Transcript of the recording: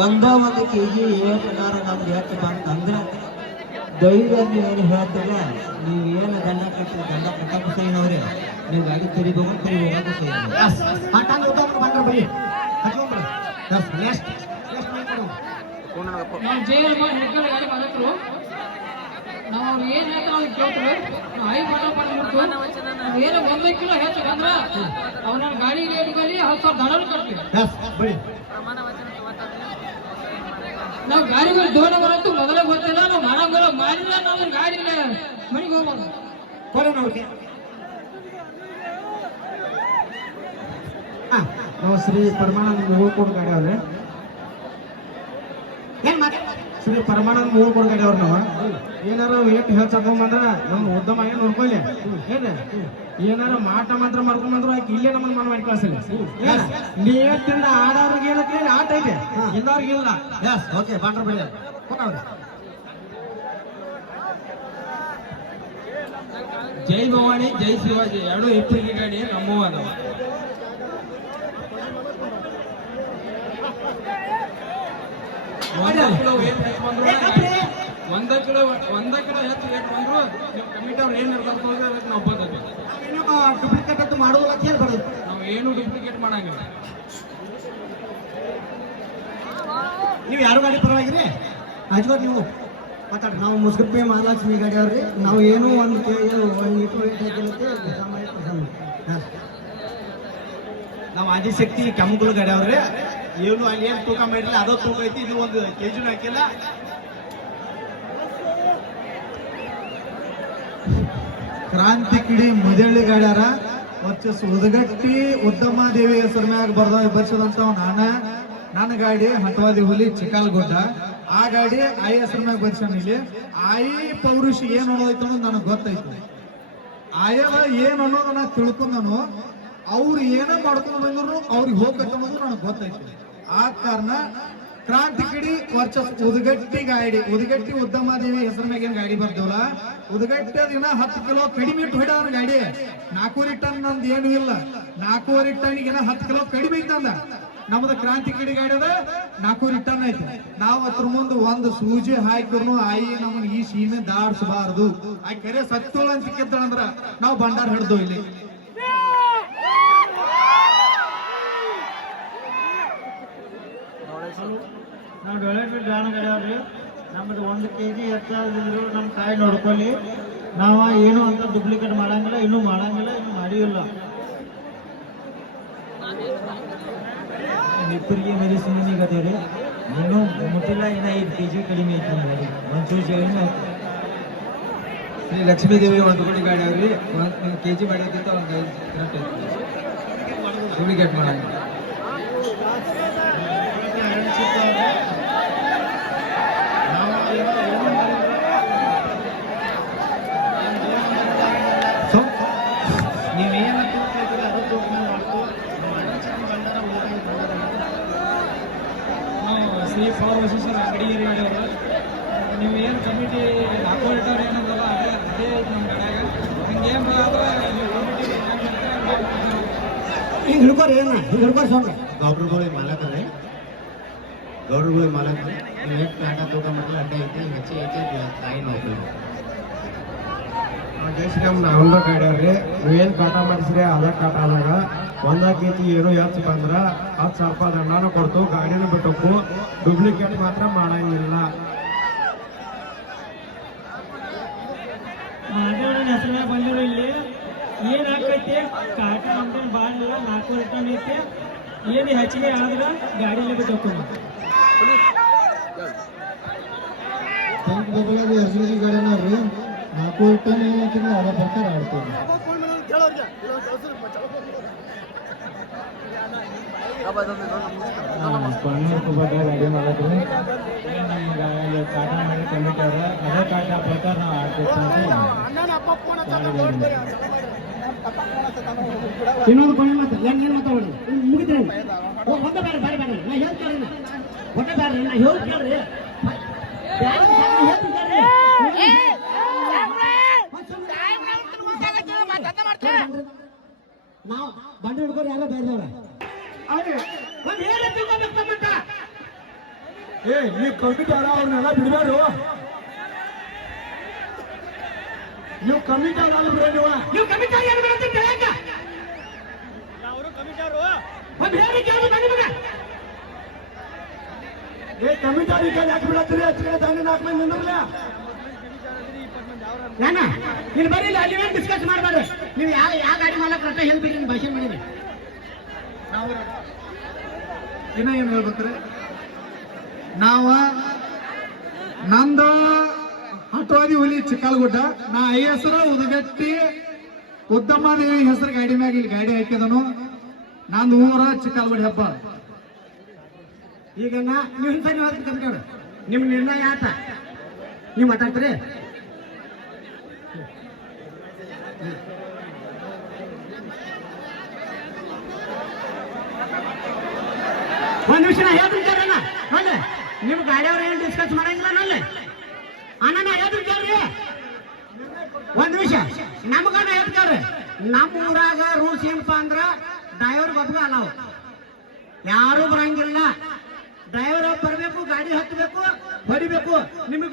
ಒಂದು KG ಏನಾರ ನಮ್ಗೆ ಎಷ್ಟು ಬಂತಂದ್ರೆ ಧೈರ್ಯ ಏನು ಹೇಳ್ತೀರ ನೀವೇನು ದಂಡ ಕಟ್ಟಕ್ಸೈನವ್ರೆ ನೀವು ಗಾಡಿ ತಿರಿಬೇಕು ನಾವು ಏನ್ ಹೇಳ್ತಾರೆ ಕೇಳ್ತಾರೆ ಏನು 1 ಕಿಲೋ ಹೆಚ್ಚಂದ್ರ ಅವನ ಗಾಡಿ ರೇಟ್ಗಳಲ್ಲಿ 10,000 ದಂಡ ಕಟ್ತೀವಿ. ನಾವು ಗಾಡಿಗಳು ದೋಣ ಬರಂತೂ ಮೊದಲೇ ಗೊತ್ತಿಲ್ಲ, ನಾವು ಮಾಡಂಗಿಲ್ಲ ಮಾಡಿಲ್ಲ, ನಾವು ಗಾಡಿ ಮನೆಗೆ ಹೋಗ್ಬೋದು. ನಾವು ಶ್ರೀ ಪರಮಾನಂದ ಮೂವಕೋಡ್ ಗಾಡಿ ಅವ್ರಿ, ಶ್ರೀ ಪರಮಾನಂದ ಮೂವಕೋಡ್ ಗಾಡಿ ಅವ್ರ ನಾವು ಏನಾರ ಏಟ್ ಹೆಚ್ಚಕೊಂಬಂದ್ರ ನಮ್ಮ ಉದ್ಯಮ ಏನ್ ನೋಡ್ಕೊಳ್ಳಿ ಏನ್ರಿ ಏನಾರ ಮಾತ್ರ ಮಾಡ್ಕೊಂಬಂದ್ರು ಆಕೆ ಇಲ್ಲೇ ನಮ್ಮನ್ನ ಮನ ಮಾಡಿ ಕಳ್ಸಲಿ. ನಿಯತ್ತಿಂದ ಆಡೋರ್ಗೆ ಏನಕ್ಕೆ ಆಟ ಐತೆ, ಇಲ್ಲವ್ರಿಗೆ ಇಲ್ಲ. ಓಕೆ ಬಾಂಡ್ರ ಬೆಳೆ ಜೈ ಭವಾನಿ ಜೈ ಶಿವಾಜಿ ಎರಡು ಇಬ್ಬರಿಗೆ ಗಾಡಿ ನಮ್ಮವ ಅದಾವ. ಒಂದ ಕಿಲೋ ಹೆಚ್ಚು ರೇಟ್ ಬಂದ್ರು ನೀವು ಕಮಿಟಿ ಅವ್ರು ಏನ್ ಇರ್ತಾರೆ ಅದಕ್ಕೆ ನಾವು ಬಂದದ್ದು. ಡೂಪ್ಲಿಕೇಟ್ ಮಾಡೋದಿಲ್ಲ ಕೇಳ್ಬಾರ್ದು, ನಾವು ಏನು ಡೂಪ್ಲಿಕೇಟ್ ಮಾಡಂಗಿಲ್ಲ. ನೀವು ಯಾರು ಗಾಡಿ ಪರವಾಗಿರಿ ಹಚ್ಕೋದು ನೀವು ಮಾತಾಡ್ರಿ. ನಾವು ಮುಸ್ಗುಪ್ಪೆ ಮಹಾಲಕ್ಷ್ಮಿ ಗಾಡಿ ಅವ್ರಿ, ನಾವು ಏನೋ ಒಂದು ನಾವು ಆದಿಶಕ್ತಿ ಕೆಮ್ಮಗಳು ಗಾಡಿ ಅವ್ರಿ, ಏನು ಅಲ್ಲಿ ಏನು ತೂಕ ಮಾಡಿರಲಿ ಅದೋ ತೂಕ ಐತಿ, ಇದು 1 kg ಹಾಕಿಲ್ಲ. ಕ್ರಾಂತಿ ಕಿಡಿ ಮದಳ್ಳಿ ಗಾಡ್ಯಾರ ವರ್ಚಸ್ ಉದಗಟ್ಟಿ ಉದ್ದಮಾದೇವಿ ಹೆಸರು ಮ್ಯಾಗ ಬರ್ಸದಂತ ನನ್ನ ಗಾಡಿ ಹಟವಾದಿ ಹುಲಿ ಚಿಕ್ಕಲ್ಗುಡ್ಡ. ಆ ಗಾಡಿ ಆಯಿ ಹೆಸರು ಮ್ಯಾಗ ಬರ್ಸನ್. ಇಲ್ಲಿ ಆಯಿ ಪೌರುಷ ಏನ್ ಅನ್ನೋದೈತೆ ಅನ್ನೋದು ನನಗೆ ಗೊತ್ತೈತಿ. ಆಯವ ಏನ್ ಅನ್ನೋದನ್ನ ತಿಳ್ಕೊಂಡನು, ಅವ್ರು ಏನೇ ಮಾಡ್ಕೊಂಡು ಬಂದ್ರು ಅವ್ರಿಗೆ ಹೋಗತ್ತೆ ಅನ್ನೋದು ನನಗೆ ಗೊತ್ತೈತಿ. ಆ ಕಾರಣ ಕ್ರಾಂತಿ ಕಿಡಿ ವರ್ಚಸ್ ಉದಗಟ್ಟಿ ಗಾಡಿ, ಉದಗಟ್ಟಿ ಉದ್ದಮಾದೇವಿ ಹೆಸರು ಮ್ಯಾಗ ಏನ್ ಗಾಡಿ ಬರ್ದೇವಲ್ಲ, ಉದಗಟ್ಟಿ ದಿನ 10 ಕಿಲೋ ಕಡಿಮೆ ಇಟ್ಟು ಹೊಡ್ಯಾವ ಗಾಡಿ. 4 ಟನ್ ನಂದು ಏನು ಇಲ್ಲ, 4 ಟನ್ನಿಗೆ 10 ಕಿಲೋ ಕಡಿಮೆ ಇತ್ತಂದ. ನಮ್ದು ಕ್ರಾಂತಿ ಕಿಡಿ ಗಾಡಿ ಅದ 4 ಟನ್ ಐತಿ. ನಾವು ಅದ್ರ ಮುಂದೆ ಒಂದು ಸೂಜಿ ಹಾಕಿದ್ರು ಆಯಿ ನಮ್ಮನ್ನ ಈ ಸೀಮೆ ದಾಡ್ಸಬಾರದು. ಆ ಕೆರೆ ಸತ್ತೋಳ ಅಂತ ಸಿಕ್ಕಿದ್ದಳಂದ್ರ ನಾವು ಭಂಡಾರ ಹಿಡ್ದು ಇಲ್ಲಿ. ನಾವು ಡೊಳ್ಳೆಬಿಟ್ಟು ಗಾಣ ಗಡ್ಯಾವ್ರಿ, ನಮ್ಮದು 1 kg ಹೆಚ್ಚಾದ್ರು ನಮ್ಮ ಕಾಯಿ ನೋಡ್ಕೊಳ್ಳಿ. ನಾವು ಏನು ಅಂತ ಡೂಪ್ಲಿಕೇಟ್ ಮಾಡಂಗಿಲ್ಲ, ಇನ್ನೂ ಮಾಡಂಗಿಲ್ಲ, ಇನ್ನೂ ಮಾಡಿಲ್ಲ. ಇಬ್ಬರಿಗೆ ಮೆಡಿಸಿನ್ ಗದೇರಿ ಏನೂ ಮುಟ್ಟಿಲ್ಲ, ಇನ್ನ 5 kg ಕಡಿಮೆ ಐತಿ ನಮ್ಮ ಗಾಡಿ. ಒಂಚೂರು ಶ್ರೀ ಲಕ್ಷ್ಮೀ ದೇವಿ 1 ಕೋಟಿ ಗಾಡಿ ಅವ್ರಿ, 1 kg ಮಾಡಿದ್ದಿಂದ 1 ಡೂಪ್ಲಿಕೇಟ್ ಮಾಡಂಗಿಲ್ಲ. ಶ್ರೀ ಫಾರ್ಮಸಿಸ್ಟರ್ ಅಂಗಡಿಗೇರಿ ಗಾಡಿ ಅವರು, ನೀವು ಏನು ಕಮಿಟಿ ಆಪರೇಟರ್ ಏನಂದಲ್ಲ ಅದೇ ಐತಿ ನಮ್ಮ ಕಡೆಯಾಗ. ಹಿಂಗೇನು ಆದ್ರೆ ಈಗ ಹಿಡ್ಕೋರಿ ಏನ ಹಿಡ್ಕೋರಿ ಸೊಂಡ ಗೌಡ್ರುಗಳಿಗೆ ಮಾಲಕರೇ, ಗೌಡ್ರುಗಳಿಗೆ ಮಾಲಕರೇ ನೀವು ಎಷ್ಟು ಆಟ ತೂಕ ಮಾಡಲ್ಲ ಅಡ್ಡ ಐತಿ, ಹೆಚ್ಚಿ ಐತಿ ತಾಯಿ ನೋಡ್ರಿ. ಜೈ ಶ್ರೀರಾಮ್ ನಾವೆಲ್ಲ ಗಾಡಿ ಅವ್ರಿ, ನೀವೇನು ಕಾಟ ಮಾಡಿಸ್ರಿ ಅದ ಕಾಟ ಆದಾಗ 1 kg ಏನು ಹೆಚ್ಚು ಬಂದ್ರ 10,000 ರೂಪಾಯಿ ದಂಡನೂ ಕೊಡ್ತು, ಗಾಡಿನೂ ಬಿಟ್ಟಪ್ಪು. ಡೂಪ್ಲಿಕೇಟ್ ಮಾತ್ರ ಮಾಡಂಗಿಲ್ಲ. ಹೆಸರು ಬಂದಿರೋ ಇಲ್ಲಿ ಏನ್ ಹಾಕೈತಿ ಕಾಟ ನಮ್ದೇನು ಭಾಳ ಇಲ್ಲ, 4 ಟನ್ ಐತಿ. ಏನು ಹೆಚ್ಚಿಗೆ ಆದ್ರೆ ಗಾಡಿಯಲ್ಲಿ ಬಿಟ್ಟು ಹೆಸರು ಗಾಡಿನ ರೀ 4 ಟನ್ ಏನಂತೀನಿ ಅದ ಪ್ರಕಾರ ಆಡ್ತೀವಿ. ಗಾಡಿ ಮಾಡಿದ್ರಿ ಕಾಟ ಮಾಡಿ ಕಂಡಿಟ್ಟಾರ, ಅದೇ ಕಾಟ ಪ್ರಕಾರ ನಾವು ಆಡ್ತೀವಿ. ಇನ್ನೊಂದು ಕೊನೆ ಮಾತು ಏನು ಮಾತಾಡಿ ಮುಗಿದ್ರೆ ಒಂದ ಬೇರೆ ಬೇರೆ ಬೇರೆ ನಾ ಹೇಳ್ತಾರೆ ಒಂದ ಬೇರೆ ನಾ ಹೇಳ್ತಾರೆ ನಾವು ಬಂಡಿ ಹಿಡ್ಕೊಂಡು ಯಾರೋ ಬೇರೆದವ್ರ ಒಂದು ಹೇಳ ತಿಳ್ಕೊಬೇಕು ಏ ನೀವು ಕಮಿಟಿ ಅಲ್ಲ ಅವ್ರನ್ನೆಲ್ಲ ಬಿಡಬೇಡು. ನೀವು ಕಮಿಟಿ ಅಲ್ಲ ಬಿಡ ನೀವು ಕಮಿಟಿ ಏ ಕಮಿಟಿ ಯಾಕೆ ಬಿಡತ್ತೀರಿ ಹಚ್ಚ ಕಡೆ ದಾಂಡಿ 4 ಮಂದಿ ನಿಂದ್ರಲ್ಲ ನಾನ ಇಲ್ಲಿ ಬರೀ ನೀವೇನು ಡಿಸ್ಕಸ್ ಮಾಡಬೇಡ್ರಿ. ನೀವು ಯಾವ ಗಾಡಿ ಮಾಲಕ್ ರೊಕ್ಕ ಹೇಳ್ಬಿಡ್ರಿ, ನೀವು ಭಾಷಣ ಮಾಡಿರಿ. ಇನ್ನ ಏನ್ ಹೇಳ್ಬೇಕ್ರಿ, ನಾವ ನಂದ ಹಟವಾದಿ ಹುಲಿ ಚಿಕ್ಕಲಗುಡ್ಡ, ನಾ ಹೆಸರು ಉದಗಟ್ಟಿ ಉದ್ದಮ್ಮದೇವಿ ಹೆಸರು ಗಾಡಿ ಮ್ಯಾಗ ಇಲ್ಲಿ ಗಾಡಿ ಹಾಕಿದನು. ನಂದು ಊರ ಚಿಕ್ಕಲಗುಡ್ಡ ಹಬ್ಬ. ಈಗ ನೀವು ಸರಿ ಹೋದ್ರೆ ಕಮಿಟಿ ಅವರು ನಿಮ್ಮ ನಿರ್ಣಯ ಆತ, ನೀವು ಮಾತಾಡ್ತೀರಿ. ಒಂದ್ ನಿಮಿಷ ನಾ ಹೇಳ್ತಿರ್ತಾರ ನೋಡ್ರಿ, ನಿಮ್ ಗಾಡಿಯವ್ರು ಏನು ಡಿಸ್ಕಸ್ ಮಾಡಂಗಿಲ್ಲ ನೋಡ್ರಿ. ಅಣ್ಣ ಹೇಳ್ತಿರ್ತಾರ್ರಿ, ಒಂದ್ ನಿಮಿಷ ನಮ್ಗನ ಹೇಳ್ತಾರ್ರಿ. ನಮ್ಮ ಊರಾಗ ರೂಲ್ಸ್ ಏನಪ್ಪಾ ಅಂದ್ರ ಡ್ರೈವರ್ ಒಬ್ಬಗ ಅಲಾವ್, ಯಾರು ಬರಂಗಿಲ್ಲ. ಡ್ರೈವರ್ ಬರ್ಬೇಕು, ಗಾಡಿ ಹತ್ತಬೇಕು, ಹೊಡಿಬೇಕು. ನಿಮಗೆ